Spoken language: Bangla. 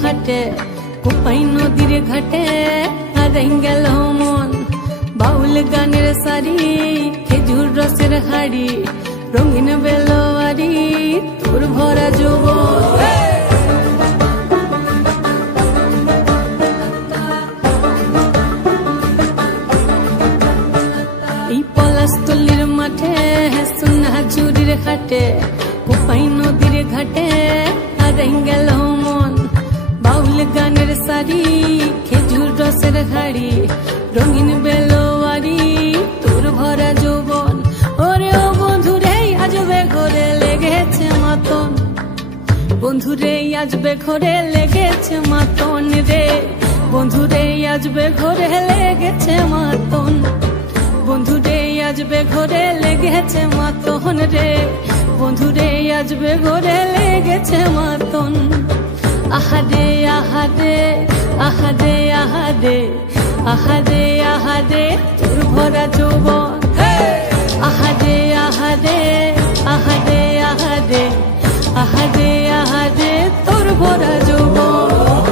হাটে কোপাই নদীর ঘাটে হারাই গেল মন বাউল গানের সারি খেজুর রসের হাড়ি রঙিন বেলোয়ারি তোর ভরা যৌবন এই পলাশতলির মাঠে সোনা চুরির হাটে কোপাই নদীর ঘাটে হারাই গেল মন বাউল গানের সারি খেজুর রসের হাড়ি রঙিন বেলোয়ারি তোর ভরা যৌবন ওরে ও বন্ধুরে আজবে ঘরে লেগেছে মাতন বন্ধুরে আজবে ঘরে লেগেছে মাতন রে বন্ধুরে আজবে ঘরে লেগেছে মাতন বন্ধুরে আজবে ঘরে লেগেছে মাতন রে বন্ধুরে আজবে ঘরে লেগেছে মাতন আহারে আহারে আহারে আহারে আহারে আহারে তোর ভরা যৌবন